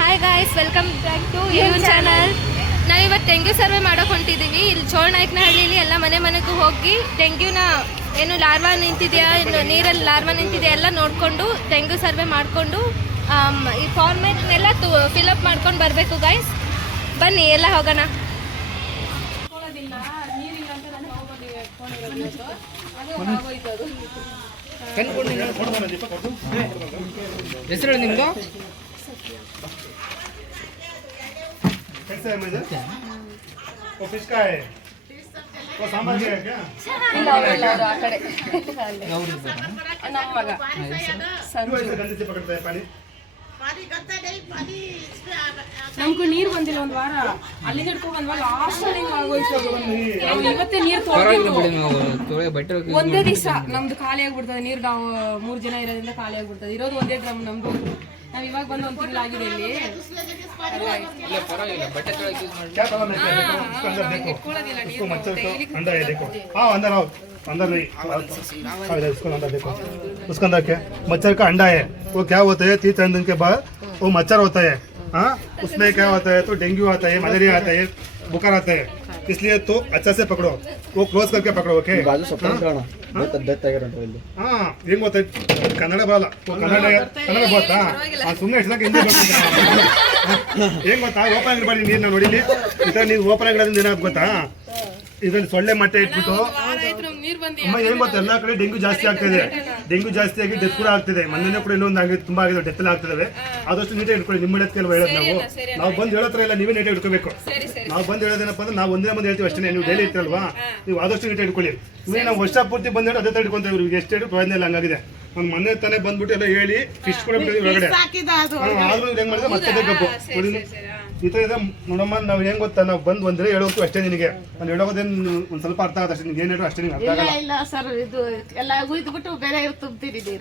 Hi guys, welcome back to YouTube channel. ನಾವಿವತ್ತು dengue survey ಮಾಡೋಕೆ ಹೊಂಟಿದ್ದೀವಿ. ಇಲ್ಲಿ ಚೋಳನಾಯಕನಹಳ್ಳಿಲಿ ಎಲ್ಲ ಮನೆಗೂ ಹೋಗಿ ಡೆಂಗ್ಯೂನ ಏನು ಲಾರ್ವಾ ನಿಂತಿದೆಯಾ, ಇನ್ನು ನೀರಲ್ಲಿ ಲಾರ್ವಾ ನಿಂತಿದೆಯಾ ಎಲ್ಲ ನೋಡಿಕೊಂಡು ಡೆಂಗ್ಯೂ ಸರ್ವೆ ಮಾಡಿಕೊಂಡು ಈ ಫಾರ್ಮೇಟ್ನೆಲ್ಲ ಫಿಲಪ್ ಮಾಡ್ಕೊಂಡು ಬರಬೇಕು ಗೈಸ್. ಬನ್ನಿ ಎಲ್ಲ ಹೋಗೋಣ. ಹೆಸರು ನಿಮ್ದು? कैसे है मुझे? वो फिश का है? वो सांभर का है क्या? ಇಲ್ಲ ಆ ಕಡೆ ನಮ್ಮ ಮಗ क्यों ऐसे गंदे से पकड़ता है पानी? ನಮ್ಗೂ ನೀರು ಬಂದಿಲ್ಲ ಒಂದು ವಾರ. ಅಲ್ಲಿ ಹಿಡ್ಕೊಂಡು ಬಂದ್ವಾ ಲಾಸ್ಟ್ ಹಿಂಗ್ ಆಗೋಯ್ತು. ಇವತ್ತೇ ನೀರು ಒಂದೇ ದಿವಸ ನಮ್ದು ಖಾಲಿ ಆಗ್ಬಿಡ್ತದೆ. ನೀರು ನಾವು 3 ಜನ ಇರೋದ್ರಿಂದ ಖಾಲಿ ಆಗ್ಬಿಡ್ತದೆ. ಇರೋದು ಒಂದೇ ಡ್ರಮ್ ನಮ್ದು. ನಾವ್ ಇವಾಗ ಬಂದು 1 ತಿಂಗಳಾಗಿದೆ ಇಲ್ಲಿ. क्या करना है? उसके अंदर देखो, उसको मच्छर को अंदर है देखो. हाँ अंदर आओ, अंदर नहीं, उसको अंदर देखो. उसके अंदर क्या मच्छर का अंडा है. वो क्या होता है 3 दिन के बाद वो मच्छर होता है. हाँ उसमें क्या होता है तो डेंगू आता है, मलेरिया आता है, बुखार आता है. इसलिए तो अच्छा से पकड़ो, वो क्लोज करके पकड़ो. ओके हाँ ಹೆಂಗ್ ಗೊತ್ತ ಕನ್ನಡ ಬರಲ್ಲ, ಕನ್ನಡ ಗೊತ್ತಾ? ಸುಮ್ಮನೆ ಹೆಂಗ್ ಗೊತ್ತಾ ಓಪನ್ ಆಗಿರ್ಬಾರ್ದು ನೀರು. ನಾವು ನೋಡಿಲಿ ಈ ಥರ ನೀವು ಓಪನ್ ಆಗಿರೋದ್ರಿಂದ ಏನಾದ್ರು ಗೊತ್ತಾ, ಇದರಲ್ಲಿ ಸೊಳ್ಳೆ ಮಟ್ಟೆ ಇಟ್ಬಿಟ್ಟು ಅಮ್ಮ ಏನ್ ಗೊತ್ತಾ ಎಲ್ಲ ಕಡೆ ಡೆಂಗ್ಯೂ ಜಾಸ್ತಿ ಆಗ್ತಿದೆ. ಡೆಂಗ್ಯೂ ಜಾಸ್ತಿ ಆಗಿ ಡೆತ್ ಕೂಡ ಆಗ್ತಿದೆ. ಮೊನ್ನೆ ಕೂಡ ಇನ್ನೊಂದು ಆಗಿದೆ, ತುಂಬಾ ಆಗಿದೆ, ಡೆತ್ ಎಲ್ಲ ಆಗ್ತಿದಾವೆ. ಆದಷ್ಟು ನೀಟಾಗಿ ಇಟ್ಕೊಳ್ಳಿ. ನಿಮ್ಮ ಹೇಳೋದಕ್ಕೆ ಹೇಳೋದು ನಾವು ಬಂದು ಹೇಳೋತ್ರ ಇಲ್ಲ, ನೀವೇ ನೀಟಾಗಿ ಇಟ್ಕೋಬೇಕು. ನಾವು ಬಂದು ಹೇಳೋದೇನಪ್ಪ ಅಂದ್ರೆ ನಾವು ಒಂದೇ ಹೇಳ್ತೀವಿ ಅಷ್ಟೇ. ನೀವು ಡೈಲಿ ಇರ್ತೀರಲ್ವಾ, ನೀವು ಆದಷ್ಟು ನೀಟಾಗಿ ಇಟ್ಕೊಳ್ಳಿ. ಇವಾಗ ನಾವು ವರ್ಷ ಪೂರ್ತಿ ಬಂದು ಹೇಳಿ ಅದೇ ತರ ಇಟ್ಕೊಂತ ಇವ್ರಿಗೆ ಎಷ್ಟು ಹೇಳಿ ಪ್ರಯೋಜನ ಇಲ್ಲ. ಹಂಗಾಗಿದೆ ಒಂದು ಮೊನ್ನೆ ತಾನೇ ಬಂದ್ಬಿಟ್ಟು ಎಲ್ಲ ಹೇಳಿ ಫಿಶ್ ಕೂಡ ಹೊರಗಡೆ ಆದ್ರೂ ಹೆಂಗ್ ಮಾಡಿದ್ರೆ ಮತ್ತೆ ಬೇಕಪ್ಪ ಈ ಥರ ಇದೆ ನೋಡಮ್ಮ. ನಾವು ಹೆಂಗ್ ಗೊತ್ತಾ, ನಾವು ಬಂದು ಒಂದ್ರೆ ಹೇಳೋದು ಅಷ್ಟೇ. ನಿನಗೆ ನಾನು ಹೇಳೋದೇನು ಒಂದು ಸ್ವಲ್ಪ ಅರ್ಥ ಆಗುತ್ತೆ ಅಷ್ಟೇ. ನಿಮ್ಗೆ ಏನು ಹೇಳೋ ಅಷ್ಟೇ ನಿಮ್ಗೆ ಅರ್ಥ ಆಗಲ್ಲ.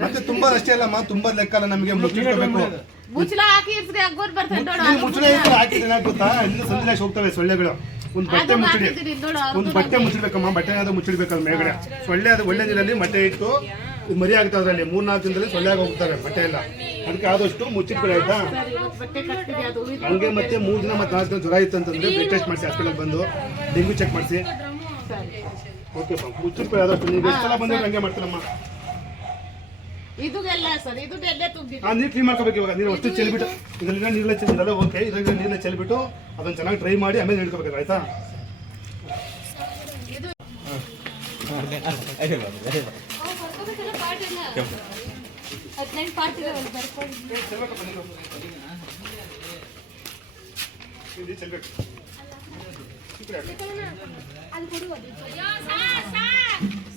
ಮತ್ತೆ ತುಂಬಾ ಅಷ್ಟೇ ಅಲ್ಲಮ್ಮ, ತುಂಬಾ ಲೆಕ್ಕ ಅಲ್ಲ. ನಮಗೆ ಮುಚ್ಚಿಟ್ಕೋಬೇಕು. ಮುಚ್ಚಳ ಹಾಕಿದ್ರೆ ಗೊತ್ತಾ, ಇನ್ನು ಸಂದೇಶ ಹೋಗ್ತವೆ ಸೊಳ್ಳೆಗಳು. ಒಂದು ಬಟ್ಟೆ ಮುಚ್ಚಿಡ್ಬೇಕಮ್ಮ. ಬಟ್ಟೆ ಏನಾದ್ರು ಮುಚ್ಚಿಡ್ಬೇಕಲ್ಲ ಮೇಲ್ಗಡೆ. ಸೊಳ್ಳೆ ಅದು ಒಳ್ಳೆ ನೀರಲ್ಲಿ ಮೊಟ್ಟೆ ಇಟ್ಟು ಮರಿ ಆಗ್ತದೆ. ಅದರಲ್ಲಿ 3-4 ದಿನದಲ್ಲಿ ಸೊಳ್ಳೆ ಆಗಿ ಹೋಗ್ತವೆ ಬಟ್ಟೆ ಎಲ್ಲ. ಅದಕ್ಕೆ ಆದಷ್ಟು ಮುಚ್ಚಿಟ್ಕೊಳ್ಳಿ ಆಯ್ತಾ. ಹಂಗೆ ಮತ್ತೆ 3 ದಿನ ಮತ್ತೆ 4 ದಿನ ಜ್ವರ ಇತ್ತು ಅಂತಂದ್ರೆ ಬ್ಲಡ್ ಟೆಸ್ಟ್ ಮಾಡಿಸಿ, ಹಾಸ್ಪಿಟಲ್ ಬಂದು ಡೆಂಗ್ಯೂ ಚೆಕ್ ಮಾಡಿಸಿ. ಓಕೆ ಮುಚ್ಚಿಟ್ಕೊಳ್ಳಿ ಆದಷ್ಟು. ನೀವು ಎಷ್ಟು ಸಲ ಬಂದ್ರೆ ಹಂಗೆ ಮಾಡ್ತೀರಮ್ಮ. ನೀರು ಕ್ಲೀನ್ ಮಾಡ್ಕೋಬೇಕು. ಇವಾಗ ನೀರು ಅಷ್ಟು ಚೆಲ್ಬಿಟ್ಟು ಇದರಿಂದ ನೀರೆಲ್ಲ ಚೆಲ್ಲಿದಲ್ಲ. ಓಕೆ ಇದರಿಂದ ನೀರನ್ನ ಚೆಲ್ಬಿಟ್ಟು ಅದನ್ನ ಚೆನ್ನಾಗಿ ಟ್ರೈ ಮಾಡಿ ಆಮೇಲೆ ಹಿಡ್ಕೋಬೇಕು ಆಯ್ತಾ.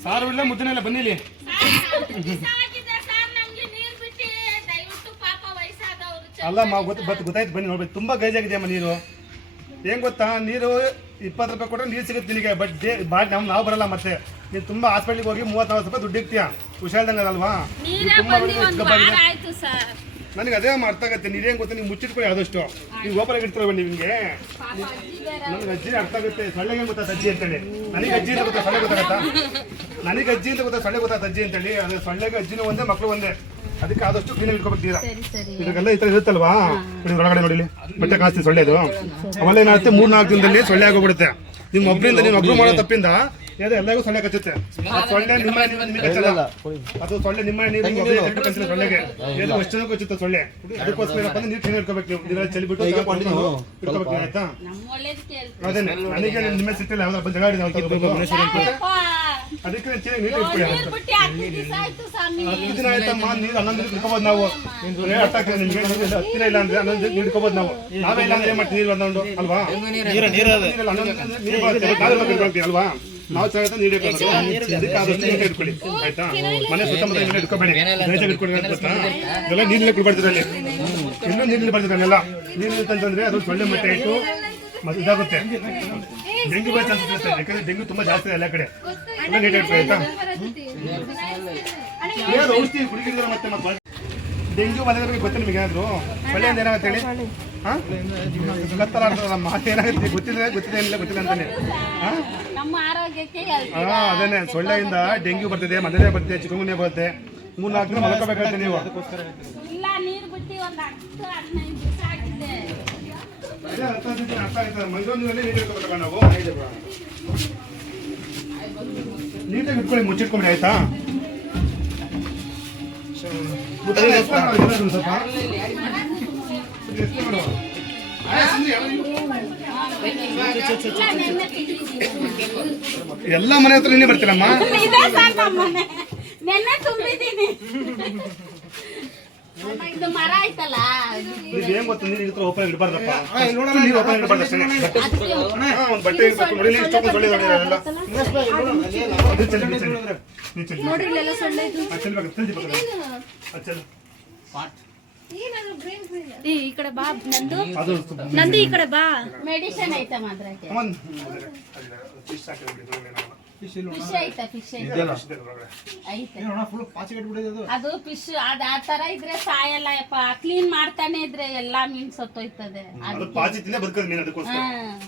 ಸಾರು ಇಲ್ಲ ಮುದ್ದೆನೇ ಇಲ್ಲ. ಬನ್ನಿಲಿ ಅಲ್ಲಮ್ಮ ಗೊತ್ತಾಯ್ತು. ಬನ್ನಿ ನೋಡ್ಬೇಕು. ತುಂಬಾ ಗೈಜಾಗಿದೆಯಮ್ಮ ನೀರು. ಹೆಂಗ್ ಗೊತ್ತಾ, ನೀರು 20 ರೂಪಾಯಿ ಕೊಟ್ಟರೆ ನೀರು ಸಿಗುತ್ತೆ ನಿನಗೆ. ಬಟ್ ನಾವು ಬರಲ್ಲ. ಮತ್ತೆ ನೀನು ತುಂಬಾ ಹಾಸ್ಪಿಟ್ಲಿಗೆ ಹೋಗಿ 30-40 ರೂಪಾಯಿ ದುಡ್ಡು ಇಕ್ತೀಯ. ಹುಷಾರ್ದಂಗೆ ಅದಲ್ವಾ? ನನಗೆ ಅದೇ ಅರ್ಥ ಆಗುತ್ತೆ. ನೀರೇನು ಗೊತ್ತಾ, ನೀವು ಮುಚ್ಚಿಟ್ಕೊಳ್ಳಿ ಆದಷ್ಟು. ನೀವು ಓಪನ್ ಆಗಿ ಇಡ್ತೀರ ನಿಮಗೆ. ನನಗೆ ಅಜ್ಜಿ ಅರ್ಥ ಆಗುತ್ತೆ. ಸೊಳ್ಳೆಗೆ ಗೊತ್ತಾ ಅಜ್ಜಿ ಅಂತೇಳಿ. ನನಗೆ ಅಜ್ಜಿ ಅಂತ ಗೊತ್ತಾ ಸೊಳ್ಳೆ ಗೊತ್ತಾಗತ್ತಾ? ನನಗೆ ಅಜ್ಜಿ ಅಂತ ಗೊತ್ತಾ ಸೊಳ್ಳೆ ಗೊತ್ತಾಗ ಅಜ್ಜಿ ಅಂತೇಳಿ. ಅದು ಸೊಳ್ಳೆಗೆ ಅಜ್ಜಿನೂ ಒಂದೇ, ಮಕ್ಕಳು ಒಂದೇ. ಅದಕ್ಕೆ ಆದಷ್ಟು ಕ್ಲೀನ್ ಇಟ್ಕೋಬೇಕು. ಇದಕ್ಕೆಲ್ಲ ಈ ತರ ಇರುತ್ತಲ್ವಾ, ಹೊರಗಡೆ ನೋಡಿಲಿ ಬಟ್ಟೆ ಕಾಸ್ತಿ ಸೊಳ್ಳೆದು. ಆಮೇಲೆ ಏನಾಗುತ್ತೆ 3-4 ದಿನದಲ್ಲಿ ಸೊಳ್ಳೆ ಆಗೋಗ್ಬಿಡುತ್ತೆ. ನಿಮ್ಮ ಒಬ್ಬರು ಮಾಡೋ ತಪ್ಪಿಂದ ಎಲ್ಲರಿಗೂ ಸೊಳ್ಳೆ ಕಚ್ಚುತ್ತೆ. ಸೊಳ್ಳೆ ನಿಮ್ಮ ಅದು ಸೊಳ್ಳೆ ನಿಮ್ಮ ಕಚ್ಚಿಲ್ಲ ಸೊಳ್ಳೆಗೆ ಏನು ಎಷ್ಟು ಜನ ಕಚ್ಚುತ್ತೆ ಸೊಳ್ಳೆ. ಅದಕ್ಕೋಸ್ಕರ ನೀರು ಕ್ಲೀನ್ ಇಟ್ಕೋಬೇಕು. ನೀವು ನೀರಲ್ಲಿ ಚೆಲ್ಬಿಟ್ಟು ಇಟ್ಕೋಬೇಕು ಆಯ್ತಾ. ಅದೇನೆ ನನಗೆ ನಿಮ್ಮ ಸಿಟ್ಟಿಲ್ಲ ಯಾವ್ದಾರು ಬಂದು ಜಗಾಡಿದ ಅದಕ್ಕೆ ಚೆನ್ನಾಗಿ ನೀರು ಇಟ್ಕೊಳ್ಳಿ. 10 ದಿನ ಆಯ್ತಮ್ಮ. ನೀರು 11 ದಿನ ಇಟ್ಕೋಬೋದು ನಾವು. ಅರ್ಥ ಆಗ್ತದೆ ನಿಮ್ಗೆ. 10 ದಿನ ಇಲ್ಲ ಅಂದ್ರೆ 11 ದಿನ ಇಟ್ಕೋಬೋದು ನಾವು. ನಾವೇ ಇಲ್ಲ ಅಂದ್ರೆ ಏನ್ ಮಾಡ್ತೀವಿ ನೀರು ಒಂದೊಂದು ಅಲ್ವಾ. ಅಲ್ವಾ ನಾವು ಚೆನ್ನಾಗಿ ನೀರು ಅದಕ್ಕೆ ಆದಷ್ಟು ನೀರು ಇಟ್ಕೊಳ್ಳಿ ಆಯ್ತಾ. ಮನೆ ಸುತ್ತಮುತ್ತ ನೀರು ಇಟ್ಕೋಬೇಡಿ. ಇಟ್ಕೊಳ್ಳಿ ಗೊತ್ತಾ, ಎಲ್ಲ ನೀರಿನಲ್ಲಿ ಕುಡ್ಬಾರ್ದಿರಲ್ಲಿ. ಇನ್ನೂ ನೀರಿನಲ್ಲಿ ಬರ್ತಿರಲ್ಲ. ನೀರು ಅಂತಂದ್ರೆ ಅದು ಸೊಳ್ಳೆ ಮಟ್ಟೆ ಇಟ್ಟು ಮತ್ತೆ ಇದಾಗುತ್ತೆ. ಡೆಂಗ್ಯೂ ಬರೋ ಚಾನ್ಸಸ್ ಇರುತ್ತೆ. ಯಾಕಂದ್ರೆ ಡೆಂಗ್ಯೂ ತುಂಬಾ ಜಾಸ್ತಿ ಇದೆ ಎಲ್ಲ ಕಡೆ. ಎಲ್ಲ ನೀಟ್ ಇಟ್ಕೊಳ್ಳಿ ಆಯ್ತಾ. ಏನಾದ್ರು ಔಷಧಿ ಕುಡಿಗಿದ್ರೆ ಮತ್ತೆ ಡೆಂಗ್ಯೂ ಮಲೇರಿಯಾ ಗೊತ್ತ ನಿಮಗೆ ಏನಾದ್ರು ಸೊಳ್ಳೆಯಿಂದ ಏನಾಗುತ್ತೆ ಹೇಳಿ? ಹಾಂ ಗೊತ್ತಲ್ಲ ಏನಾಗುತ್ತೆ ಗೊತ್ತಿದೆ ಏನಿಲ್ಲ ಗೊತ್ತಿಲ್ಲ ಅಂತಾನೆ. ಅದೇನೆ ಸೊಳ್ಳೆಯಿಂದ ಡೆಂಗ್ಯೂ ಬರ್ತಿದೆ, ಮಲೇರಿಯಾ ಬರ್ತಿದೆ, ಚಿಕನ್ಗುನ್ಯಾ ಬರುತ್ತೆ. 3-4 ದಿನ ಮಲ್ಕೋಬೇಕಾಗುತ್ತೆ ನೀವು. ಅದೇ ಅರ್ಥ ಆಯ್ತದೆ ಮಂಗಳೂರಿನಲ್ಲಿ ನೀರು ಇಟ್ಕೋಬೇಕಲ್ಲ ನಾವು ನೀಟಾಗಿ ಇಟ್ಕೊಳ್ಳಿ ಮುಚ್ಚಿಟ್ಕೊಂಡ್ರೆ ಆಯ್ತಾ ಸ್ವಲ್ಪ ಎಲ್ಲ ಮನೆ ಹತ್ರ ನೀನೇ ಬರ್ತೀರಮ್ಮ ನೆನ್ನೆ ತುಂಬಿದ್ದೀನಿ ಇದು ಮರ ಆಯ್ತಲ್ಲ ಏನ್ ಗೊತ್ತ ನೀರು ಇದ್ರ ಓಪನ್ ಇಡಬಾರ್ದಪ್ಪ ನೀರು ಓಪನ್ ಇಡಬಾರ್ದು ಅಷ್ಟೇ ಒಂದು ಬಟ್ಟೆ ಇರ್ಬೇಕು ನೋಡಿ ಇಷ್ಟೊಂದು ಸೊಳ್ಳೆ ನೋಡಿ ಎಲ್ಲ ನೋಡ್ರಿ ಇಲ್ಲೆಲ್ಲ ಸೊಳ್ಳೆ ಈ ಕಡೆ ಬಾ ನಂದು ಈ ಕಡೆ ಬಾ ಮೆಡಿಸಿನ್ ಐತ ಮಾತ್ರ ಫಿಶ್ ಐತಾ ಫಿಶ್ ಐತೆ ಅದು ಫಿಶ್ ಅದ ಆ ತರ ಇದ್ರೆ ಸಾಯಲ್ಲ ಯಪ್ಪ ಕ್ಲೀನ್ ಮಾಡ್ತಾನೆ ಇದ್ರೆ ಎಲ್ಲಾ ಮೀನ್ ಸತ್ತೋಯ್ತದೆ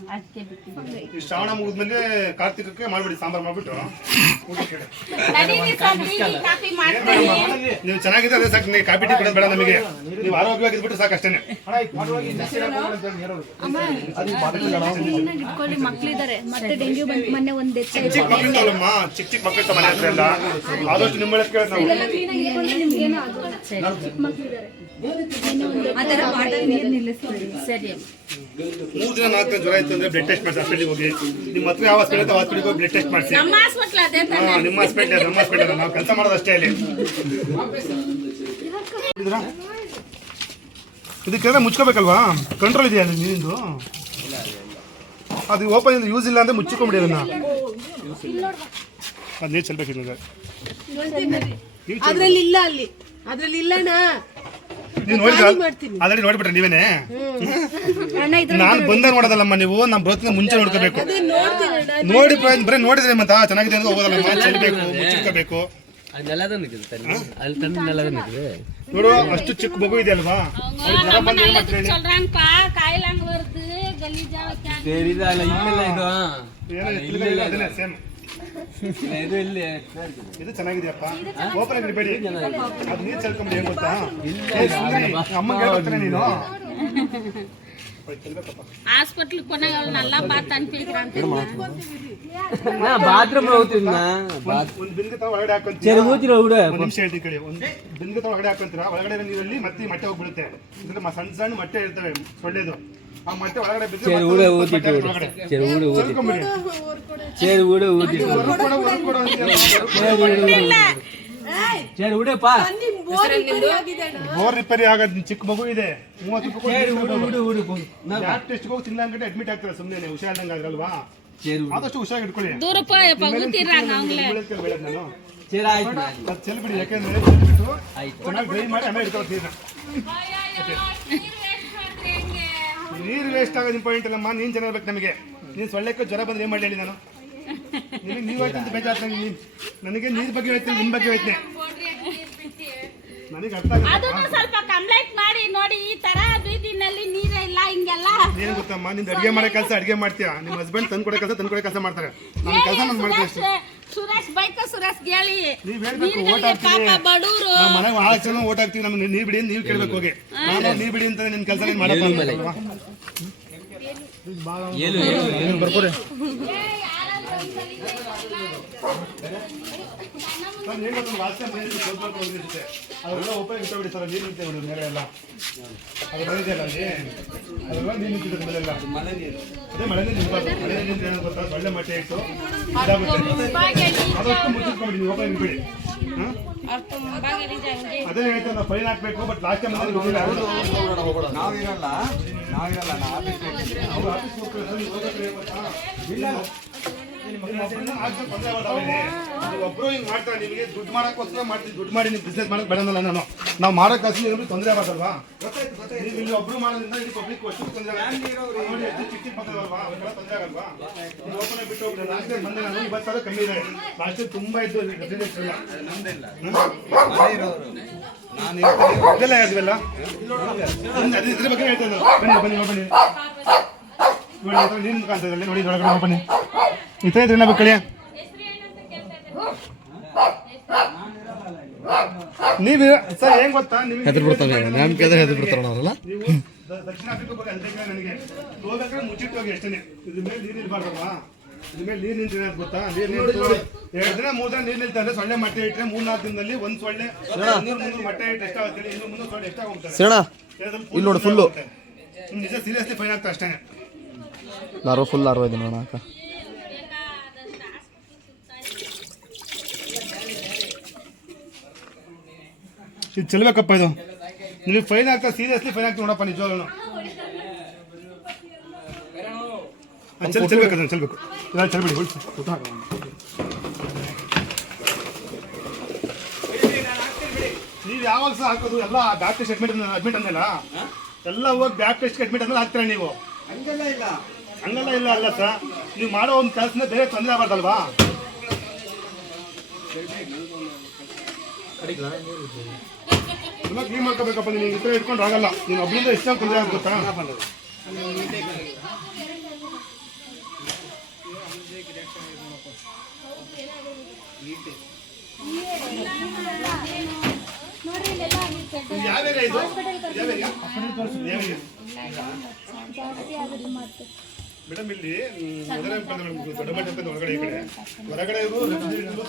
ಅದಕ್ಕೆ ಬಿಟ್ಟಿದ್ದೆ ಶ್ರಾವಣ ಮುಗಿದ್ಮೇಲೆ ಕಾರ್ತಿಕಕ್ಕೆ ಮಾಡ್ಬಿಡಿ ಸಾಂಬಾರ್ ಮಾಡ್ಬಿಟ್ಟು ಕಾಫಿ ಮಾಡ್ತೀನಿ ನೀವು ಚೆನ್ನಾಗಿದ್ರೆ ಅದೇ ಸಾಕು ನೀವು ಕಾಪಿ ಟೀ ಕೊಡೋದು ಬೇಡ ನಮಗೆ ನೀವು ಆರೋಗ್ಯವಾಗಿದ್ಬಿಟ್ಟು ಸಾಕು ಅಷ್ಟೇನೆ ಇಟ್ಕೊಳ್ಳಿ ಮಕ್ಳಿದಾರೆ ಮತ್ತೆ ಡೆಂಗ್ಯೂ ಬಂದು ಮೊನ್ನೆ ಒಂದ್ ಚಿಕ್ಕ ಚಿಕ್ಕ ಮಕ್ಕಳಿಂದಲ್ಲಮ್ಮ ಚಿಕ್ಕ ಚಿಕ್ಕ ಮಕ್ಕಳ ಮನೆ ಹತ್ರ ಎಲ್ಲ ಆದಷ್ಟು ನಿಮ್ಮ ಹೇಳಕ್ ಕೇಳೋದು ಸರಿ 3 ದಿನ 4 ದಿನ ಜ್ವರ ಆಯ್ತು ಅಂದ್ರೆ ಬ್ಲಡ್ ಟೆಸ್ಟ್ ಮಾಡಿಸಿ ಹಾಸ್ಪಿಟಲ್ಗೆ ಹೋಗಿ ನಿಮ್ಮ ಹತ್ರ ಯಾವ ಹಾಸ್ಪಿಟಲ್ ಐತೆ ಹಾಸ್ಪಿಟಲ್ಗೆ ಹೋಗಿ ಬ್ಲಡ್ ಟೆಸ್ಟ್ ಮಾಡಿಸಿ ನಮ್ಮ ಹಾಸ್ಪಿಟಲ್ ಅದೇ ನಿಮ್ಮ ಹಾಸ್ಪಿಟಲ್ ನಾವು ಕೆಲಸ ಮಾಡೋದು ಅಷ್ಟೇ ಅಲ್ಲಿ ಇದಕ್ಕೆಲ್ಲ ಮುಚ್ಕೋಬೇಕಲ್ವಾ ಕಂಟ್ರೋಲ್ ಇದೆಯಾ ನೀರಿಂದು ಅದು ಓಪನ್ ಯೂಸ್ ಇಲ್ಲ ಅಂದ್ರೆ ಮುಚ್ಚಿಕೊಂಬಿಡಿ ಅದನ್ನ ಅದು ನೀರು ಚೆಲ್ಬೇಕಿಲ್ಲ ಅದ್ರಲ್ಲಿ ಇಲ್ಲ ಅಲ್ಲಿ ಅದ್ರಲ್ಲಿ ಇಲ್ಲಣ್ಣ ನೀವು ನೋಡಿದ್ರ ಆಲ್ರೆಡಿ ನೋಡ್ಬಿಟ್ರೆ ನೀವೇನೆ ನಾನು ಬಂದ ನೋಡೋದಲ್ಲಮ್ಮ ನೀವು ನಮ್ಮ ಬರೋತ್ತಿನ ಮುಂಚೆ ನೋಡ್ಕೋಬೇಕು ನೋಡಿ ಬರೀ ನೋಡಿದ್ರೆ ಮತ್ತೆ ಚೆನ್ನಾಗಿದೆ ಅಂತ ಹೋಗೋದಲ್ಲಮ್ಮ ಚೆಲ್ಬೇಕು ಮುಚ್ಚಿಟ್ಕೋಬೇಕು ನೋಡು ಅಷ್ಟು ಚಿಕ್ಕ ಮಗು ಇದೆ ಅಲ್ವಾ ಸೇಮ್ ಇದು ಚೆನ್ನಾಗಿದೆಯಪ್ಪ ಓಪನ್ ಆಗಿ ಇಡಬೇಡಿ ಅದು ನೀರು ಚೆಲ್ಕೊಂಬಿಡಿ ಏನ್ ಗೊತ್ತಾ ಅಮ್ಮಂಗೆ ಹೇಳ್ಕೊಡ್ತಾನೆ ನೀನು ಹಾಸ್ಪಿಟಲ್ ಕೊನೆಲ್ಲ ಬಾತ್ ಅನ್ಪಿದ್ರ ಬಾತ್ರೂಮ್ ಒಂದು ಬಿಂದಿಗೆ ತಗೊಂಡು ಒಳಗಡೆ ಹಾಕೊಂತೀರಾ ಒಂದು ನಿಮಿಷ ಹೇಳ್ತಿ ಕಡೆ ಒಂದು ಬಿಂದಿಗೆ ತಗೊಂಡು ಒಳಗಡೆ ಹಾಕೊಂತೀರಾ ಒಳಗಡೆ ನೀರಲ್ಲಿ ಮತ್ತೆ ಮೊಟ್ಟೆ ಹೋಗ್ಬಿಡುತ್ತೆ ಇದ್ರೆ ಸಣ್ಣ ಸಣ್ಣ ಮೊಟ್ಟೆ ಇರ್ತವೆ ಸೊಳ್ಳೆದು ಆ ಮೊಟ್ಟೆ ಒಳಗಡೆ ಬೋರ್ ರಿಪೇರಿ ಆಗೋದು ಚಿಕ್ಕ ಮಗು ಇದೆ 30 ಟೆಸ್ಟ್ ಹೋಗಿ ತಿನ್ನಂಗಂటే ಅಡ್ಮಿಟ್ ಆಗ್ತಾರೆ ಸುಮ್ಮನೆ ಹುಷಾರ್ದಂಗೆ ಆದ್ರಲ್ವಾ ಆದಷ್ಟು ಹುಷಾರಾಗಿ ಇಟ್ಕೊಳ್ಳಿ ನಾನು ಚೆಲ್ಬಿಡಿ ಯಾಕೆಂದ್ರೆ ಚೆನ್ನಾಗಿ ಡ್ರೈ ಮಾಡಿ ಆಮೇಲೆ ಇಟ್ಕೊಳ್ತೀನಿ ನೀರು ವೇಸ್ಟ್ ಆಗೋದು ಇಂಪಾರ್ಟೆಂಟ್ ಅಲ್ಲಮ್ಮ ನೀನು ಚೆನ್ನಾಗಿರ್ಬೇಕು ನಮಗೆ ನೀನು ಸೊಳ್ಳೆಕ್ಕೆ ಜ್ವರ ಬಂದ್ರೆ ಏನು ಮಾಡಲಿ ನಾನು ನಿಮಗೆ ನೀವು ಹೇಳ್ತೀನಿ ಬೇಜಾರು ನನಗೆ ನೀರ್ ಬಗ್ಗೆ ಹೇಳ್ತೀನಿ ನಿಮ್ಮ ಬಗ್ಗೆ ಹೇಳ್ತೀನಿ ನನಗೆ ಅರ್ಥ ಅದನ್ನು ಸ್ವಲ್ಪ ಕಂಪ್ಲೇಂಟ್ ಮಾಡಿ ನೋಡಿ ಈ ತರ ಬೀದಿನಲ್ಲಿ ನೀರೇ ಇಲ್ಲ ಹಿಂಗೆಲ್ಲ ಏನು ಗೊತ್ತಮ್ಮ ನಿಂದು ಅಡುಗೆ ಮಾಡೋ ಕೆಲಸ ಅಡುಗೆ ಮಾಡ್ತೀಯಾ ನಿಮ್ಮ ಹಸ್ಬೆಂಡ್ ತಂದು ಕೊಡೋ ಕೆಲಸ ಮಾಡ್ತಾರೆ ನನ್ನ ಕೆಲಸ ನಾನು ಮಾಡ್ತೀನಿ ಅಷ್ಟೇ ಸುರೇಶ್ ಬೈಕ ಸುರೇಶ್ ಹೇಳಿ ನೀವು ಹೇಳ್ಬೇಕು ಓಟ್ ಹಾಕ್ತೀವಿ ನಾವು ಮನೆಗೆ 6 ಜನ ಓಟ್ ಹಾಕ್ತೀವಿ ನಮ್ಗೆ ನೀರು ಬಿಡಿ ನೀವು ಕೇಳ್ಬೇಕು ಹೋಗಿ ನಾನು ನೀರು ಬಿಡಿ ಅಂತ ನಿನ್ನ ಕೆಲಸ ನೀನು ಮಾಡಪ್ಪ ಬರ್ಕೊಡಿ ಅದೆಲ್ಲ ಉಪಯೋಗ ಬಿಡಿ ಸರ್ ನೀರು ನಿಂತೆ ಬಿಡಿ ಮೇಲೆ ಎಲ್ಲ ಅದು ಬಂದಿದೆಯಲ್ಲ ಅಲ್ಲಿ ಅದೆಲ್ಲ ನೀರು ನಿಂತಿದೆ ಮೇಲೆಲ್ಲ ಅದೇ ಮಳೆ ನೀರು ನಿಲ್ಬಾರ್ದು ಮಳೆ ನೀರು ಏನು ಗೊತ್ತಾ ಸೊಳ್ಳೆ ಮಟ್ಟೆ ಇಟ್ಟು ಇದಾಗುತ್ತೆ ಅದಷ್ಟು ಮುಚ್ಚಿಟ್ಕೊಂಬಿಡಿ ನೀವು ಓಪನ್ ಬಿಡಿ ಅದೇ ಹೇಳ್ತಾ ನಾವು ಫೈನ್ ಹಾಕ್ಬೇಕು ಬಟ್ ಲಾಸ್ಟ್ ಟೈಮ್ ಒಬ್ರು ಹಿಂಗ್ ಮಾಡ್ತಾರೆ ನಿಮಗೆ ದುಡ್ಡು ಮಾಡಕ್ಕೋಸ್ಕರ ಮಾಡ್ತೀವಿ ದುಡ್ಡು ಮಾಡಿ ನೀವು ಬಿಸ್ನೆಸ್ ಮಾಡಕ್ ಬೇಡಲ್ಲ ನಾನು ನಾವು ಮಾಡೋ ಕಾಸು ನಿಮಗೆ ತೊಂದರೆ ಆಗಲ್ವಾ ನೀವು ಇಲ್ಲಿ ಒಬ್ರು ಮಾಡೋದ್ರಿಂದ ಇಲ್ಲಿ ಪಬ್ಲಿಕ್ ಅಷ್ಟು ತೊಂದರೆ ಚಿಕ್ಕ ಚಿಕ್ಕ ಮಕ್ಕಳಲ್ವಾ ಅವೆಲ್ಲ ತೊಂದರೆ ಆಗಲ್ವಾ ನೀವು ಓಪನ್ ಆಗಿ ಬಿಟ್ಟು ಹೋಗ್ಬಿಡಿ ಲಾಸ್ಟ್ ಟೈಮ್ ಬಂದೆ ನಾನು 20,000 ಕಮ್ಮಿ ಇದೆ ಲಾಸ್ಟ್ ಟೈಮ್ ತುಂಬಾ ಇದ್ದು ಇದೆಲ್ಲ ಯಾವ್ದಿಲ್ಲ ಇದ್ರ ಬಗ್ಗೆ ಹೇಳ್ತೇನೆ ಬನ್ನಿ ಬನ್ನಿ ಬನ್ನಿ ನೀನು ಕಾಣ್ತದೆ ನೋಡಿ ಒಳಗಡೆ ಬನ್ನಿ ಇತರ ಇದ್ರೆ ಬೇಕು ಕಳಿಯ ನೀವು ಸರ್ ಏನ್ ಗೊತ್ತಾ ಹೆದರ್ ಬಿಡ್ತಾವೆ ನಮ್ ಕೇಳಿದ್ರೆ ಹೆದರ್ ಬಿಡ್ತಾರ ಅವರಲ್ಲ. ನೀವು ದಕ್ಷಿಣ ಆಫ್ರಿಕಾ ಬಗ್ಗೆ ಅಂತ ನನಗೆ ಹೋಗಕ್ಕೆ ಮುಚ್ಚಿಟ್ಟು ಹೋಗಿ ಅಷ್ಟೇ. ಇದ್ರ ಮೇಲೆ ನೀರು ನಿಲ್ಬಾರ್ದಲ್ವಾ? ಇದ್ರ ಮೇಲೆ ನೀರು ನಿಂತಿದೆ ಗೊತ್ತಾ? ನೀರು ನಿಂತು 2 ದಿನ 3 ದಿನ ನೀರು ನಿಲ್ತಾ ಅಂದ್ರೆ ಸೊಳ್ಳೆ ಮೊಟ್ಟೆ ಇಟ್ಟರೆ 3-4 ದಿನದಲ್ಲಿ ಒಂದು ಸೊಳ್ಳೆ 200-300 ಮೊಟ್ಟೆ ಇಟ್ಟು ಎಷ್ಟಾಗುತ್ತೆ? 200-300 ಸೊಳ್ಳೆ ಎಷ್ಟಾಗುತ್ತೆ? ಸೇಣ ಇಲ್ಲಿ ನೋಡಿ ಫುಲ್ಲು ನಿಜ ಸೀರಿಯಸ್ಲಿ ಫೈನ್ ಆಗ್ತಾ ಅಷ್ಟೇ. ಲಾರ್ವ ಫುಲ್ ಲಾರ್ವ ಇದೆ ನೋಡ ಅಕ್ಕ. ಇದು ಚೆಲ್ಬೇಕಪ್ಪ, ಇದು ನಿಮಗೆ ಫೈನ್ ಆಗ್ತಾ ಸೀರಿಯಸ್ಲಿ ಫೈನ್ ಆಗ್ತಾ ನೋಡಪ್ಪ ನಿಜವಾಗ್ಲೂ. ಚೆಲ್ಬೇಕು ಅದನ್ನು ಚೆಲ್ಬೇಕು. ಇದನ್ನು ಚೆಲ್ಬಿಡಿ ಉಳಿಸಿ. ನೀವು ಯಾವಾಗ ಸಹ ಹಾಕೋದು ಎಲ್ಲ ಬ್ಯಾಕ್ ಟೆಸ್ಟ್ ಅಡ್ಮಿಟ್ ಅಂದಲ್ಲ, ಎಲ್ಲ ಹೋಗಿ ಬ್ಯಾಕ್ ಟೆಸ್ಟ್ ಅಡ್ಮಿಟ್ ಅಂದ್ರೆ ಹಾಕ್ತೀರಾ ನೀವು? ಹಂಗೆಲ್ಲ ಇಲ್ಲ ಅಲ್ಲ ಸರ್. ನೀವು ಮಾಡೋ ಒಂದು ಕೆಲಸನ ಬೇರೆ ತೊಂದರೆ ಆಗಬಾರ್ದಲ್ವಾ? ಎಲ್ಲ ಕ್ಲೀನ್ ಮಾಡ್ಕೋಬೇಕಪ್ಪ. ನೀನು ಈ ಥರ ಇಟ್ಕೊಂಡು ಆಗಲ್ಲ. ನೀನು ಒಬ್ಬರಿಂದ ಎಷ್ಟೊಂದು ತೊಂದರೆ ಆಗುತ್ತಾ? ಯಾವ ಏರಿಯಾ ಇದು? ಯಾವ ಏರಿಯಾ? ಮೇಡಮ್ ಇಲ್ಲಿ ದೊಡ್ಡ ಮಟ್ಟ ಹೊರಗಡೆ ಈ ಕಡೆ ಹೊರಗಡೆ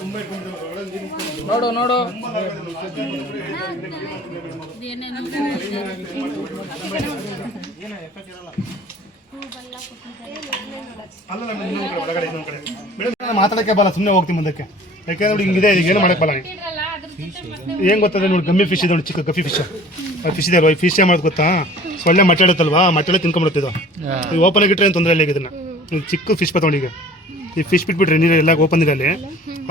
ತುಂಬಾ ನೋಡು ನೋಡು ಅಲ್ಲ ಹೊರಗಡೆ ಇನ್ನೊಂದು ಕಡೆ ಮೇಡಮ್ ಮಾತಾಡಕ್ಕೆ ಬಲ್ಲ, ಸುಮ್ಮನೆ ಹೋಗ್ತೀನಿ ಮುಂದಕ್ಕೆ. ಯಾಕೆಂದ್ರೆ ನೋಡಿ ಹಿಂಗಿದೆ, ಈಗ ಏನು ಮಾಡಕ್ಕೆ ಬಲ್ಲ. ಏನ್ ಗೊತ್ತದೆ ನೋಡಿ, ಗಮ್ಮಿ ಫಿಶ್ ಇದೆ ನೋಡಿ, ಚಿಕ್ಕ ಗಫಿ ಫಿಶ್ ಫಿಶ್ ಇದೆ ಅಲ್ವಾ? ಈ ಫಿಶ್ ಏನು ಮಾಡೋದು ಗೊತ್ತಾ? ಸೊಳ್ಳೆ ಮಟ್ಟಾಡುತ್ತಲ್ವಾ, ಮಟ್ಟಾಳೆ ತಿನ್ಕೊಂಡ್ಬಿಡುತ್ತಿದ್ದು. ನೀವು ಓಪನ್ ಆಗಿಟ್ರೆ ಏನು ತೊಂದರೆ ಇಲ್ಲ. ಈಗ ಇದನ್ನ ಚಿಕ್ಕ ಫಿಶ್ ಬತ್ತೊಂಡು ಈಗ ಈ ಫಿಶ್ ಬಿಟ್ಬಿಟ್ರೆ ನೀರು ಎಲ್ಲ ಓಪನ್ ಇರಲ್ಲಿ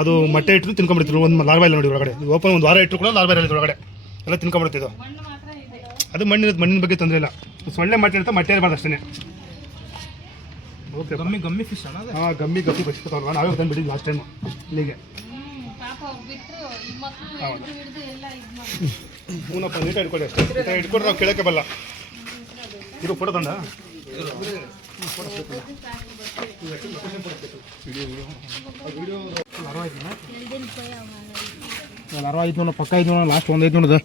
ಅದು ಮೊಟ್ಟೆ ಇಟ್ಟರು ತಿನ್ಕೊಂಡ್ಬಿಡ್ತೀವಿ. ಒಂದು ಲಾರ್ವಾ ಇಲ್ಲ ನೋಡಿ ಒಳಗಡೆ. ಓಪನ್ ಒಂದು ವಾರ ಇಟ್ಟರು ಕೂಡ ಲಾರ್ವಾ ಇರಲಿ ಒಳಗಡೆ, ಎಲ್ಲ ತಿನ್ಕೊಂಡ್ಬಿಡ್ತಿದ್ದು. ಅದು ಮಣ್ಣಿನ ಬಗ್ಗೆ ತೊಂದರೆ ಇಲ್ಲ. ಸೊಳ್ಳೆ ಮೊಟ್ಟೆ ಇರುತ್ತೆ, ಮೊಟ್ಟೆ ಇರಬಾರ್ದು ಅಷ್ಟೇ. ಓಕೆ, ಗಮ್ಮಿ ಫಿಶ್ ಅಣ್ಣ. ಹಾಂ, ಗಫಿ ಫಿಶ್ ಬತ್ತಲ್ವಾ, ನಾವೇ ತಂದು ಬಿಡಿ ಲಾಸ್ಟ್ ಟೈಮ್ ಇಲ್ಲಿಗೆ. ಹೂನಪ್ಪ, ನೀಟಾಗಿ ಇಟ್ಕೊಡಿ ಅಷ್ಟೇ. ಇಟ್ಕೊಡ್ರೆ ನಾವು ಕೇಳೋಕ್ಕೆ ಬಲ್ಲ. ಇದು ಫೋಟೋ ತಂದ ಲಾರ್ವ ಐದು ನೋಡ, ಪಕ್ಕ ಐದು ನೋಡ, ಲಾಸ್ಟ್ ಒಂದು ಐದು ನೋಡದ.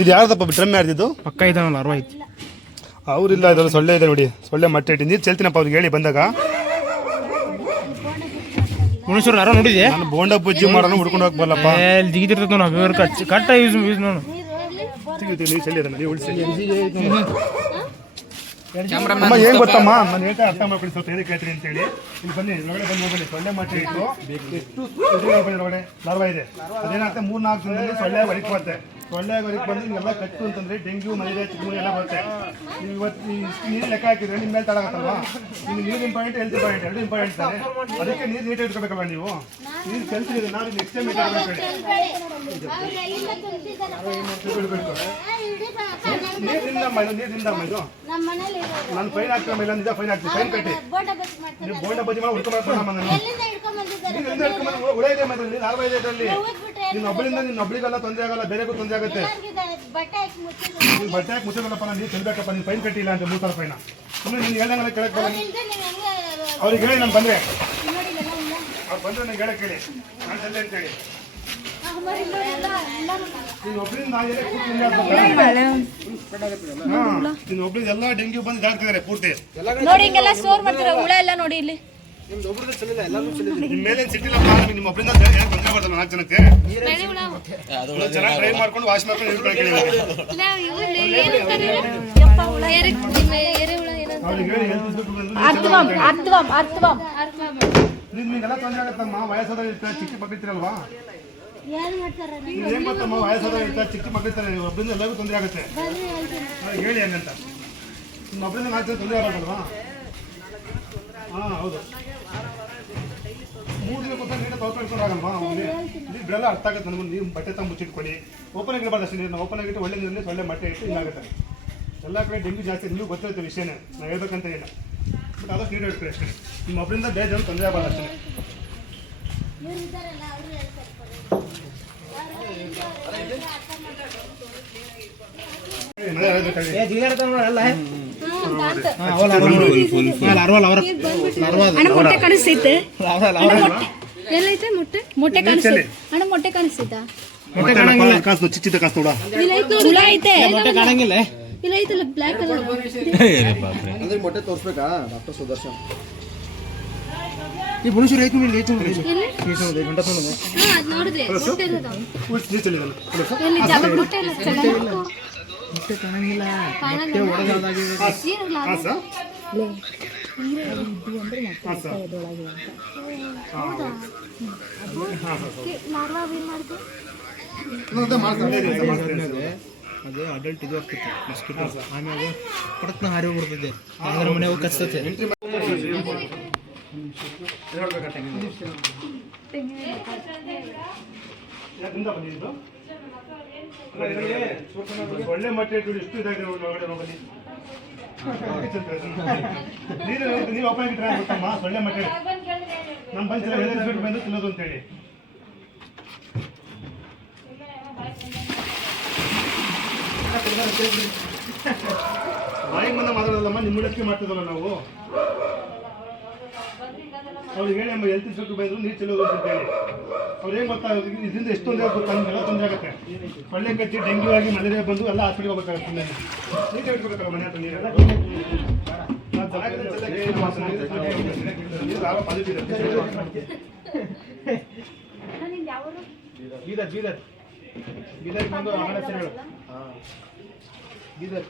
ಇದು ಯಾರ್ದಪ್ಪ ಡ್ರಮ್ ಯಾರ್ದಿದ್ದು? ಪಕ್ಕ ಐದು ಲಾರ್ವ ಐತಿ. ಅವ್ರಿಲ್ಲ, ಇದೆಲ್ಲ ಸೊಳ್ಳೆ ಇದೆ ನೋಡಿ, ಸೊಳ್ಳೆ ಮೊಟ್ಟೆ ಇಟ್ಟು ನೀರು ಚೆಲ್ತೀನಪ್ಪ ಅವ್ರಿಗೆ ಹೇಳಿ ಬಂದಾಗ. ಮುನೇಶ್ವರ ಯಾರೋ ನೋಡಿದೆ, ನಾನು ಬೋಂಡ ಬಜ್ಜಿ ಮಾಡೋಣ ಹುಡ್ಕೊಂಡು ಹೋಗ್ಬಲ್ಲಪ್ಪ. ಜಿಗಿತಿರ್ತದೆ ನಾವು ಕಟ್ಟ ಯೂಸ್ ನೋಡು. ನೀರು ಚೆಲ್ಲಿ ಅದನ್ನು ನೀವು ಉಳಿಸಿ. ಅಮ್ಮ ಏನ್ ಗೊತ್ತಮ್ಮ, ನಾನು ಹೇಳ್ತಾ ಅರ್ಥ ಮಾಡ್ಕೊಳ್ಳಿ ಸ್ವಲ್ಪ, ಏನಕ್ಕೆ ಹೇಳ್ತೀನಿ ಅಂತೇಳಿ. ಇಲ್ಲಿ ಬನ್ನಿ, ಒಳಗಡೆ ಬಂದು ಹೋಗಲಿ. ಸೊಳ್ಳೆ ಮೊಟ್ಟೆ ಇಟ್ಟು ಎಷ್ಟು ಒಳಗಡೆ ಲಾರ್ವಾ ಇದೆ. ಅದೇನಾಗುತ್ತೆ, 3-4 ದಿನದಲ್ಲಿ ಸೊಳ್ಳೆ ಹೊರಗೆ ಬರುತ್ತೆ. ಸೊಳ್ಳೆ ಹೊರಗೆ ಬಂದು ನಿಮ್ಗೆಲ್ಲ ಕಟ್ಟು ಅಂತಂದ್ರೆ ಡೆಂಗ್ಯೂ, ಮಲೇರಿಯಾ, ಚಿಕನ್ಗುನ್ಯಾ ಎಲ್ಲ ಬರುತ್ತೆ. ನೀವು ಇವತ್ತು ಇಷ್ಟು ನೀರು ಲೆಕ್ಕ ಹಾಕಿದ್ರೆ ನಿಮ್ಮ ಮೇಲೆ ತಡಗತ್ತಲ್ವಾ? ನಿಮ್ಗೆ ನೀರು ಇಂಪಾರ್ಟೆಂಟ್, ಹೆಲ್ತ್ ಇಂಪಾರ್ಟೆಂಟ್, ಎರಡು ಇಂಪಾರ್ಟೆಂಟ್ ತಾನೆ. ಅದಕ್ಕೆ ನೀರು ನೀಟಾಗಿ ಇಟ್ಕೋಬೇಕಲ್ಲ ನೀವು. ನೀರು ಕಲ್ತಿದ್ದೀರಿ, ನಾವು ನೆಕ್ಸ್ಟ್ ಟೈಮ್ ಇಟ್ಕೋಬೇಕು. ನೀರಿಂದಮ್ಮ ಇದು ನಾನು ಫೈನ್ ಆಗ್ತಾ ಇಲ್ಲ, ನಿಜ ಫೈನ್ ಆಗ್ತೀವಿ. ಫೈನ್ ಕಟ್ಟಿ ನೀವು ಬೋಂಡ ಬಜ್ಜಿ ಮಾಡಿ ಹುಳ ಇದೆ ಮನೆಯಲ್ಲಿ, ಲಾರ್ವಾ ಇದೆ ಇದರಲ್ಲಿ. ನಿನ್ನ ಒಬ್ಬಳಿಗೆಲ್ಲ ತೊಂದರೆ ಆಗಲ್ಲ, ಬೇರೆಗೂ ತೊಂದರೆ ಆಗುತ್ತೆ. ನೀವು ಬಟ್ಟೆ ಹಾಕಿ ಮುಚ್ಚಬೇಕಪ್ಪ, ನಾನು ನೀರು ಚೆಲ್ಬೇಕಪ್ಪ. ನೀನು ಫೈನ್ ಕಟ್ಟಿಲ್ಲ ಅಂತ 3,000 ಫೈನ. ಸುಮ್ಮನೆ ನೀನು ಹೇಳ್ದಂಗೆಲ್ಲ ಕೇಳಕ್ಕೆ ಬರಲ್ಲ. ಅವ್ರಿಗೆ ಹೇಳಿ, ನಾನು ಬಂದರೆ ಅವ್ರು ಬಂದರೆ ನಂಗೆ ಹೇಳಕ್ಕೆ ಹೇಳಿ, ನಾನು ಚೆಲ್ಲೆ ಅಂತೇಳಿ. ನೀನು ಒಬ್ಬರಿಂದ ಎಲ್ಲ ಡೆಂಗ್ಯೂ ಬಂದು ಇದಾಗ್ತಿದ್ದಾರೆ ಪೂರ್ತಿ. ನೋಡಿ ಹಿಂಗೆಲ್ಲ ಸ್ಟೋರ್ ಮಾಡ್ತಾರೆ ಹುಳ ಎಲ್ಲ ನೋಡಿ ಇಲ್ಲಿ. ನಿಮ್ಮ ಮೇಲೆ ಸಿಟ್ಟಿಲ್ಲಪ್ಪ, ನಿಮ್ಮ ಒಬ್ಬರಿಂದ ಏನು ತೊಂದರೆ ಬರ್ತಲ್ಲ 4 ಜನಕ್ಕೆ. ಚೆನ್ನಾಗಿ ಟ್ರೈ ಮಾಡ್ಕೊಂಡು ವಾಶ್ ಮಾಡ್ಕೊಂಡು ಇಟ್ಕೊಳಕ್ಕೆ ಹೇಳಿ. ನಿಮ್ಗೆಲ್ಲ ತೊಂದರೆ ಆಗತ್ತಮ್ಮ, ವಯಸ್ಸಾದ ಇರ್ತಾರೆ, ಚಿಕ್ಕ ಮಕ್ಕಳು ಇರ್ತೀರಲ್ವಾ? ಏನ್ ಗೊತ್ತಮ್ಮ, ವಯಸ್ಸಾದ ಇರ್ತಾರೆ, ಚಿಕ್ಕ ಮಕ್ಕಳು ಇರ್ತಾರೆ, ಒಬ್ಬರಿಂದ ಎಲ್ಲರಿಗೂ ತೊಂದರೆ ಆಗುತ್ತೆ. ಹೇಳಿ ಹಂಗಂತ. ಒಬ್ಬರಿಂದ 4 ಜನ ತೊಂದರೆ ಆಗಲ್ವಾ? ಹಾಂ ಹೌದು. 3 ದಿನಕ್ಕೊಂದ್ಸಲ ನೀಟಾಗಿ ತೊಳ್ಕೊಂಡು ಆಗಲ್ವಾ? ನೀವು ಬಿಡಲ್ಲ, ಅರ್ಥ ಆಗುತ್ತೆ ನನಗೆ. ನೀವು ಬಟ್ಟೆ ತಂದು ಮುಚ್ಚಿಟ್ಕೊಳ್ಳಿ. ಓಪನ್ ಆಗಿ ಇಡಬಾರ್ದು ಅಷ್ಟೇ. ನೀರು ಓಪನ್ ಆಗಿಟ್ಟು ಒಳ್ಳೆ ನೀರಲ್ಲಿ ಸೊಳ್ಳೆ ಮೊಟ್ಟೆ ಇಟ್ಟು ಹಿಂಗಾಗುತ್ತೆ. ಎಲ್ಲ ಕಡೆ ಡೆಂಗ್ಯೂ ಜಾಸ್ತಿ, ನೀವು ಗೊತ್ತಿರುತ್ತೆ ವಿಷಯನೇ, ನಾನು ಹೇಳ್ಬೇಕಂತ ಇಲ್ಲ. ಬಟ್ ಅದಕ್ಕೆ ನೀರು ಇಟ್ಕೊಳ್ಳಿ ಅಷ್ಟೇ. ನಿಮ್ಮ ಒಬ್ಬರಿಂದ ಬೇರೆ ಜನ ತೊಂದರೆ ಆಗಬಾರ್ದು ಅಷ್ಟೇ. ಮೊಟ್ಟೆ ಕಾಣಿಸ್ತೈತೆ? ಎಲ್ಲೈತೆ ಮೊಟ್ಟೆ? ಮೊಟ್ಟೆ ಕಾಣಿಸ್ತೈತೆ ಅಣ್ಣ, ಮೊಟ್ಟೆ ಕಾಣಿಸ್ತೈತಾ? ಮೊಟ್ಟೆ ಕಾಣಂಗಿಲ್ಲ. ಕಾಸು ಚಿಚ್ಚಿದ ಕಾಸು ನೋಡ. ಚಲೋ ಐತೆ ಮೊಟ್ಟೆ ಕಾಣಂಗಿಲ್ಲ. ಇಲ್ಲ ಐತಲ್ಲ ಬ್ಲ್ಯಾಕ್ ಕಲರ್ ಅಂದ್ರೆ ಮೊಟ್ಟೆ ತೋರಿಸ್ಬೇಕಾ ಡಾಕ್ಟರ್ ಸುದರ್ಶನ್? ಈ ಭುವನೇಶ್ವರಿ ಐತಿ ನೋಡಿ, ಐತಿ ನೋಡಿ. ಎಲ್ಲಿ ಗಂಟ ತೊಗೊಂಡು ಅದ್ ನೋಡಿದ್ರೆ ಮೊಟ್ಟೆ ಇರೋದು. ನೀರು ಚೆಲ್ಲಿದಲ್ಲ. ಎಲ್ಲಿ ಜಾಗ ಮೊಟ್ಟೆ ಇಲ್ಲ ಚೆನ್ನಾಗಿ ಮೊಟ್ಟೆ ಕಾಣಂಗಿಲ್ಲ. ಮೊಟ್ಟೆ ಕಾಣಲ್ಲ ಒಡೆದಾಗಿದೆ. ನೀರಲ್ಲ ಕಾಸ? ಕಾಸ? ಲಾರ್ವಾ ಏನ್ ಮಾಡಿದೆ ಅದು ಅಡಲ್ಟ್ ಇದು ಆಗ್ತೈತಿ ಮಸ್ಕಿಟೋ. ಆಮ್ಯಾಗ ಪಡಕ್ನ ಹಾರಿ ಹೋಗ್ಬಿಡ್ತೈತೆ. ಅದ್ರ ಮನೆ ಹೋಗಿ ಕಚ್ತೈತೆ. ಯಾಕಿಂದ ಬಂದಿದ್ದು? ಒಳ್ಳೆ ಮೊಟ್ಟೆ ಇಟ್ಟು ಎಷ್ಟು ಇದಾಗಿದೆ ಒಳಗಡೆ ಬನ್ನಿ. ನೀವು ಓಪನ್ ಆಗಿಟ್ರೆ ಗೊತ್ತಮ್ಮ, ಸೊಳ್ಳೆ ಮೊಟ್ಟೆ ನಮ್ಮ ಬಂದಿಲ್ಲ ಎದುರಿಸ್ಬಿಟ್ಟು ಬಂದು ತಿನ್ನೋದು ಅಂತೇಳಿ. ಬಾಯಿಗೆ ಬಂದ ಮಾತಾಡೋದಲ್ಲಮ್ಮ, ನಿಮ್ಮ ಮುಳಕ್ಕೆ ಮಾಡ್ತಿದ್ದಲ್ಲ ನಾವು. ಅವ್ರಿಗೆ ಹೇಳಿ ಅಮ್ಮ ಹೆಲ್ತ್ ಇನ್ಸ್ಪೆಕ್ಟರ್ ಬಂದ್ರು ನೀರು ಚೆಲ್ಲೋದು ಅಂತ ಹೇಳಿ. ಅವ್ರು ಏನು ಗೊತ್ತಾ, ಇದರಿಂದ ಎಷ್ಟೊಂದು ಗೊತ್ತಾ ನಿಮಗೆಲ್ಲ ತೊಂದರೆ ಆಗುತ್ತೆ. ಸೊಳ್ಳೆ ಕಚ್ಚಿ ಡೆಂಗ್ಯೂ ಆಗಿ ಮಲೇರಿಯಾ ಬಂದು ಎಲ್ಲ ಹಾಸ್ಪಿಟಲ್ಗೆ ಹೋಗ್ಬೇಕಾಗುತ್ತೆ. ನೀರು ಇಟ್ಕೋಬೇಕಲ್ಲ ಮನೆ ಹತ್ರ ನೀರೆಲ್ಲ. ಬೀದರ್ ಬೀದರ್ ಬೀದರ್ ಬಂದು ಆಮೇಲೆ ಹೆಸರು ಹೇಳು. Bidar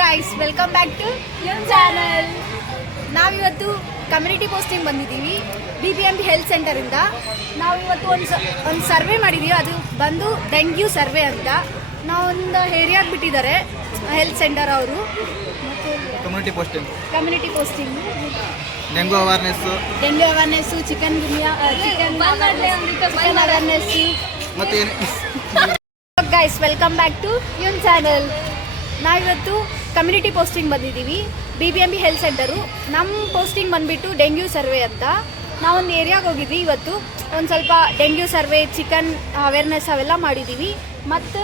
guys, welcome back to your channel. ನಾವಿವತ್ತು ಕಮ್ಯುನಿಟಿ ಪೋಸ್ಟಿಂಗ್ ಬಂದಿದ್ದೀವಿ BBMP ಹೆಲ್ತ್ ಸೆಂಟರಿಂದ. ನಾವಿವತ್ತು ಒಂದು ಸರ್ವೆ ಮಾಡಿದ್ದೀವಿ. ಅದು ಬಂದು ಡೆಂಗ್ಯೂ ಸರ್ವೆ ಅಂತ. ನಾವೊಂದು ಏರಿಯಾಗೆ ಬಿಟ್ಟಿದ್ದಾರೆ ಹೆಲ್ತ್ ಸೆಂಟರ್ ಅವರು. Community posting dengue awareness, chicken awareness. ಮತ್ತೆ guys, welcome back to your channel. ನಾವಿವತ್ತು ಕಮ್ಯುನಿಟಿ ಪೋಸ್ಟಿಂಗ್ ಬಂದಿದ್ದೀವಿ BBMP ಹೆಲ್ತ್ ಸೆಂಟರು. ನಮ್ಮ ಪೋಸ್ಟಿಂಗ್ ಬಂದುಬಿಟ್ಟು ಡೆಂಗ್ಯೂ ಸರ್ವೆ ಅಂತ. ನಾವೊಂದು ಏರಿಯಾಗೆ ಹೋಗಿದ್ವಿ ಇವತ್ತು. ಒಂದು ಸ್ವಲ್ಪ ಡೆಂಗ್ಯೂ ಸರ್ವೆ, ಚಿಕನ್ ಅವೇರ್ನೆಸ್ ಅವೆಲ್ಲ ಮಾಡಿದ್ದೀವಿ. ಮತ್ತು